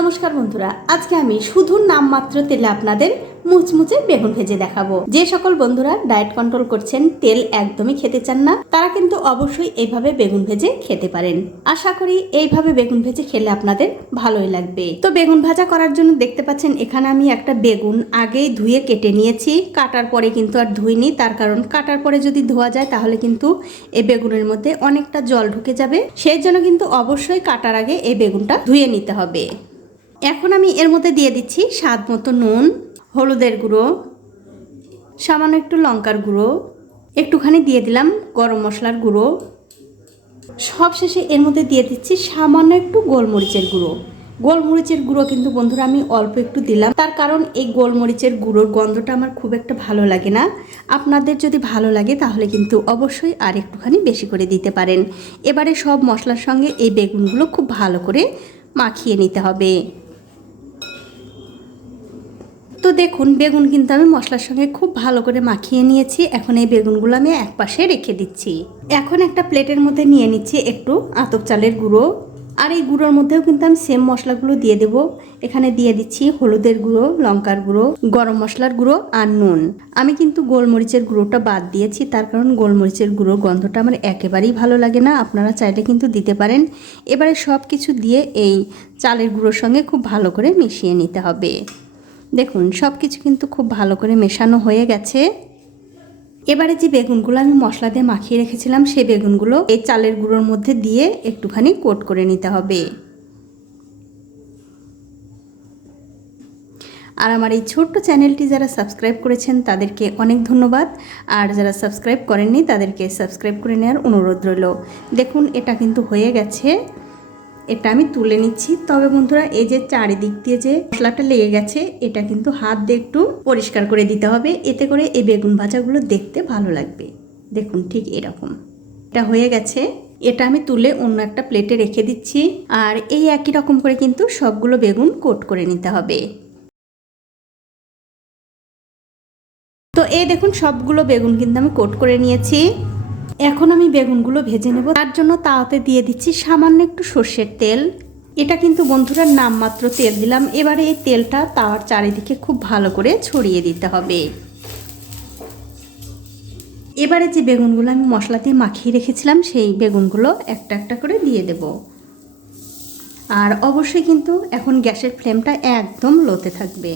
নমস্কার বন্ধুরা, আজকে আমি শুধু নামমাত্র তেলে আপনাদের মুচমুচে বেগুন ভেজে দেখাবো। যে সকল বন্ধুরা ডায়েট কন্ট্রোল করছেন, তেল একদমই খেতে চান না, তারা কিন্তু অবশ্যই এইভাবে বেগুন ভেজে খেতে পারেন। আশা করি এইভাবে বেগুন ভেজে খেলে আপনাদের ভালোই লাগবে। তো বেগুন ভাজা করার জন্য দেখতে পাচ্ছেন এখানে আমি একটা বেগুন আগেই ধুয়ে কেটে নিয়েছি। কাটার পরে কিন্তু আর ধুইনি, তার কারণ কাটার পরে যদি ধোয়া যায় তাহলে কিন্তু এই বেগুনের মধ্যে অনেকটা জল ঢুকে যাবে। সেই জন্য কিন্তু অবশ্যই কাটার আগে এই বেগুনটা ধুয়ে নিতে হবে। এখন আমি এর মধ্যে দিয়ে দিচ্ছি স্বাদ মতো নুন, হলুদের গুঁড়ো, সামান্য একটু লঙ্কার গুঁড়ো, একটুখানি দিয়ে দিলাম গরম মশলার গুঁড়ো, সবশেষে এর মধ্যে দিয়ে দিচ্ছি সামান্য একটু গোলমরিচের গুঁড়ো। গোলমরিচের গুঁড়ো কিন্তু বন্ধুরা আমি অল্প একটু দিলাম, তার কারণ এই গোলমরিচের গুঁড়োর গন্ধটা আমার খুব একটা ভালো লাগে না। আপনাদের যদি ভালো লাগে তাহলে কিন্তু অবশ্যই আর একটুখানি বেশি করে দিতে পারেন। এবারে সব মশলার সঙ্গে এই বেগুনগুলো খুব ভালো করে মাখিয়ে নিতে হবে। তো দেখুন বেগুন কিন্তু আমি মশলার সঙ্গে খুব ভালো করে মাখিয়ে নিয়েছি। এখন এই বেগুনগুলো আমি এক পাশে রেখে দিচ্ছি। এখন একটা প্লেটের মধ্যে নিয়ে নিচ্ছি একটু আতপ চালের গুঁড়ো, আর এই গুঁড়োর মধ্যেও কিন্তু আমি সেম মশলাগুলো দিয়ে দেব। এখানে দিয়ে দিচ্ছি হলুদের গুঁড়ো, লঙ্কার গুঁড়ো, গরম মশলার গুঁড়ো আর নুন। আমি কিন্তু গোলমরিচের গুঁড়োটা বাদ দিয়েছি, তার কারণ গোলমরিচের গুঁড়োর গন্ধটা আমার একেবারেই ভালো লাগে না। আপনারা চাইলে কিন্তু দিতে পারেন। এবারে সব কিছু দিয়ে এই চালের গুঁড়োর সঙ্গে খুব ভালো করে মিশিয়ে নিতে হবে। দেখুন সব কিছু কিন্তু খুব ভালো করে মেশানো হয়ে গেছে। এবারে যে বেগুনগুলো আমি মশলা দিয়ে মাখিয়ে রেখেছিলাম সেই বেগুনগুলো এই চালের গুঁড়োর মধ্যে দিয়ে একটুখানি কোট করে নিতে হবে। আর আমার এই ছোট্ট চ্যানেলটি যারা সাবস্ক্রাইব করেছেন তাদেরকে অনেক ধন্যবাদ, আর যারা সাবস্ক্রাইব করেননি তাদেরকে সাবস্ক্রাইব করে নেওয়ার অনুরোধ রইল। দেখুন এটা কিন্তু হয়ে গেছে, এটা আমি তুলে নিচ্ছি। তবে বন্ধুরা এই যে চারিদিক দিয়ে যে মশলাটা লেগে গেছে এটা কিন্তু হাত দিয়ে একটু পরিষ্কার করে দিতে হবে, এতে করে এই বেগুন ভাজাগুলো দেখতে ভালো লাগবে। দেখুন ঠিক এরকম এটা হয়ে গেছে। এটা আমি তুলে অন্য একটা প্লেটে রেখে দিচ্ছি। আর এই একই রকম করে কিন্তু সবগুলো বেগুন কোট করে নিতে হবে। তো এই দেখুন সবগুলো বেগুন কিন্তু আমি কোট করে নিয়েছি। এখন আমি বেগুনগুলো ভেজে নেব। তার জন্য তাওয়াতে দিয়ে দিচ্ছি সামান্য একটু সর্ষের তেল। এটা কিন্তু বন্ধুরা নামমাত্র তেল দিলাম। এবারে এই তেলটা তাওয়ার চারিদিকে খুব ভালো করে ছড়িয়ে দিতে হবে। এবারে যে বেগুনগুলো আমি মশলা দিয়ে মাখিয়ে রেখেছিলাম সেই বেগুনগুলো একটা একটা করে দিয়ে দেব। আর অবশ্যই কিন্তু এখন গ্যাসের ফ্লেমটা একদম লোতে থাকবে।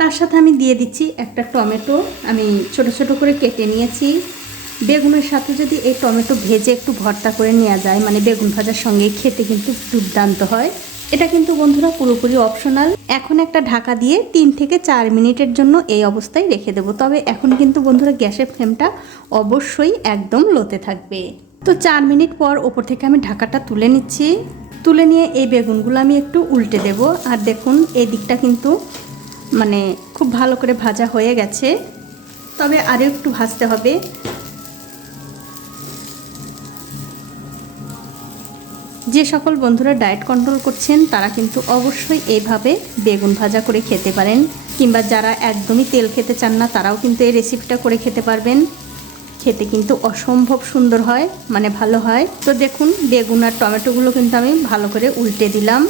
তার সাথে আমি দিয়ে দিচ্ছি একটা টমেটো, আমি ছোট ছোট করে কেটে নিয়েছি। বেগুনের সাথে যদি এই টমেটো ভেজে একটু ভর্তা করে নেওয়া যায়, মানে বেগুন ভাজার সঙ্গে খেতে কিন্তু দুর্দান্ত হয়। এটা কিন্তু বন্ধুরা পুরোপুরি অপশনাল। এখন একটা ঢাকা দিয়ে 3 থেকে 4 মিনিটের জন্য এই অবস্থায় রেখে দেবো। তবে এখন কিন্তু বন্ধুরা গ্যাসের ফ্লেমটা অবশ্যই একদম লোতে থাকবে। তো 4 মিনিট পর ওপর থেকে আমি ঢাকাটা তুলে নিচ্ছি। তুলে নিয়ে এই বেগুনগুলো আমি একটু উল্টে দেব। আর দেখুন এই দিকটা কিন্তু মানে খুব ভালো করে ভাজা হয়ে গেছে, তবে আরও একটু ভাজতে হবে। যে সকল বন্ধুরা ডায়েট কন্ট্রোল করছেন তারা কিন্তু অবশ্যই এইভাবে বেগুন ভাজা করে খেতে পারেন, কিংবা যারা একদমই তেল খেতে চান না তারাও কিন্তু এই রেসিপিটা করে খেতে পারবেন। খেতে কিন্তু অসম্ভব সুন্দর হয়, মানে ভালো হয়। তো দেখুন বেগুন আর টমেটোগুলো কিন্তু আমি ভালো করে উল্টে দিলাম।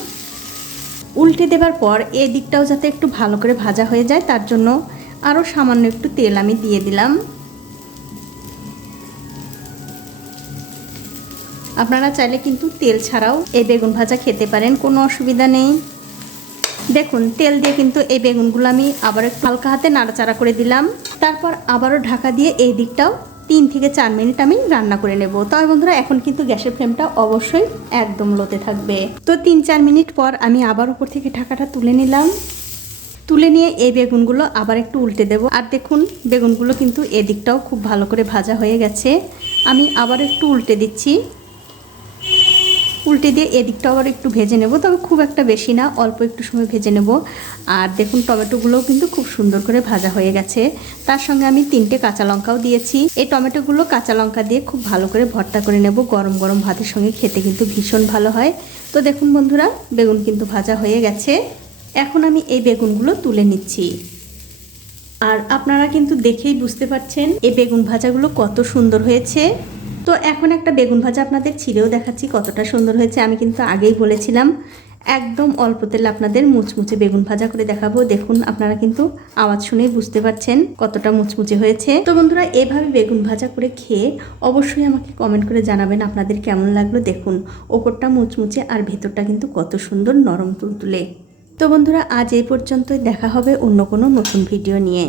উল্টে দেবার পর এই দিকটাও যাতে একটু ভালো করে ভাজা হয়ে যায় তার জন্য আরও সামান্য একটু তেল আমি দিয়ে দিলাম। আপনারা চাইলে কিন্তু তেল ছাড়াও এই বেগুন ভাজা খেতে পারেন, কোনো অসুবিধা নেই। দেখুন তেল দিয়ে কিন্তু এই বেগুনগুলো আমি আবার একটু হালকা হাতে নাড়াচাড়া করে দিলাম। তারপর আবারও ঢাকা দিয়ে এই দিকটাও 3 থেকে 4 মিনিট আমি রান্না করে নেব। তবে বন্ধুরা এখন কিন্তু গ্যাসের ফ্লেমটা অবশ্যই একদম লোতে থাকবে। তো 3-4 মিনিট পর আমি আবার উপর থেকে ঢাকাটা তুলে নিলাম। তুলে নিয়ে এই বেগুনগুলো আবার একটু উল্টে দেব। আর দেখুন বেগুনগুলো কিন্তু এদিকটাও খুব ভালো করে ভাজা হয়ে গেছে। আমি আবার একটু উল্টে দিচ্ছি। উল্টে দিয়ে এদিকটাও আবার একটু ভেজে নেব, তবে খুব একটা বেশি না, অল্প একটু সময় ভেজে নেব। আর দেখুন টমেটোগুলোও কিন্তু খুব সুন্দর করে ভাজা হয়ে গেছে। তার সঙ্গে আমি 3টে কাঁচা লঙ্কাও দিয়েছি। এই টমেটোগুলো কাঁচা লঙ্কা দিয়ে খুব ভালো করে ভর্তা করে নেব। গরম গরম ভাতের সঙ্গে খেতে কিন্তু ভীষণ ভালো হয়। তো দেখুন বন্ধুরা বেগুন কিন্তু ভাজা হয়ে গেছে। এখন আমি এই বেগুনগুলো তুলে নিচ্ছি। আর আপনারা কিন্তু দেখেই বুঝতে পারছেন এই বেগুন ভাজাগুলো কত সুন্দর হয়েছে। তো এখন একটা বেগুন ভাজা আপনাদের ছিঁড়েও দেখাচ্ছি কতটা সুন্দর হয়েছে। আমি কিন্তু আগেই বলেছিলাম একদম অল্প তেলে আপনাদের মুচমুচে বেগুন ভাজা করে দেখাবো। দেখুন আপনারা কিন্তু আওয়াজ শুনেই বুঝতে পারছেন কতটা মুচমুচে হয়েছে। তো বন্ধুরা এইভাবে বেগুন ভাজা করে খেয়ে অবশ্যই আমাকে কমেন্ট করে জানাবেন আপনাদের কেমন লাগলো। দেখুন ওপরটা মুচমুচে আর ভেতরটা কিন্তু কত সুন্দর নরম তুলতুলে। তো বন্ধুরা আজ এই পর্যন্তই, দেখা হবে অন্য কোনো নতুন ভিডিও নিয়ে।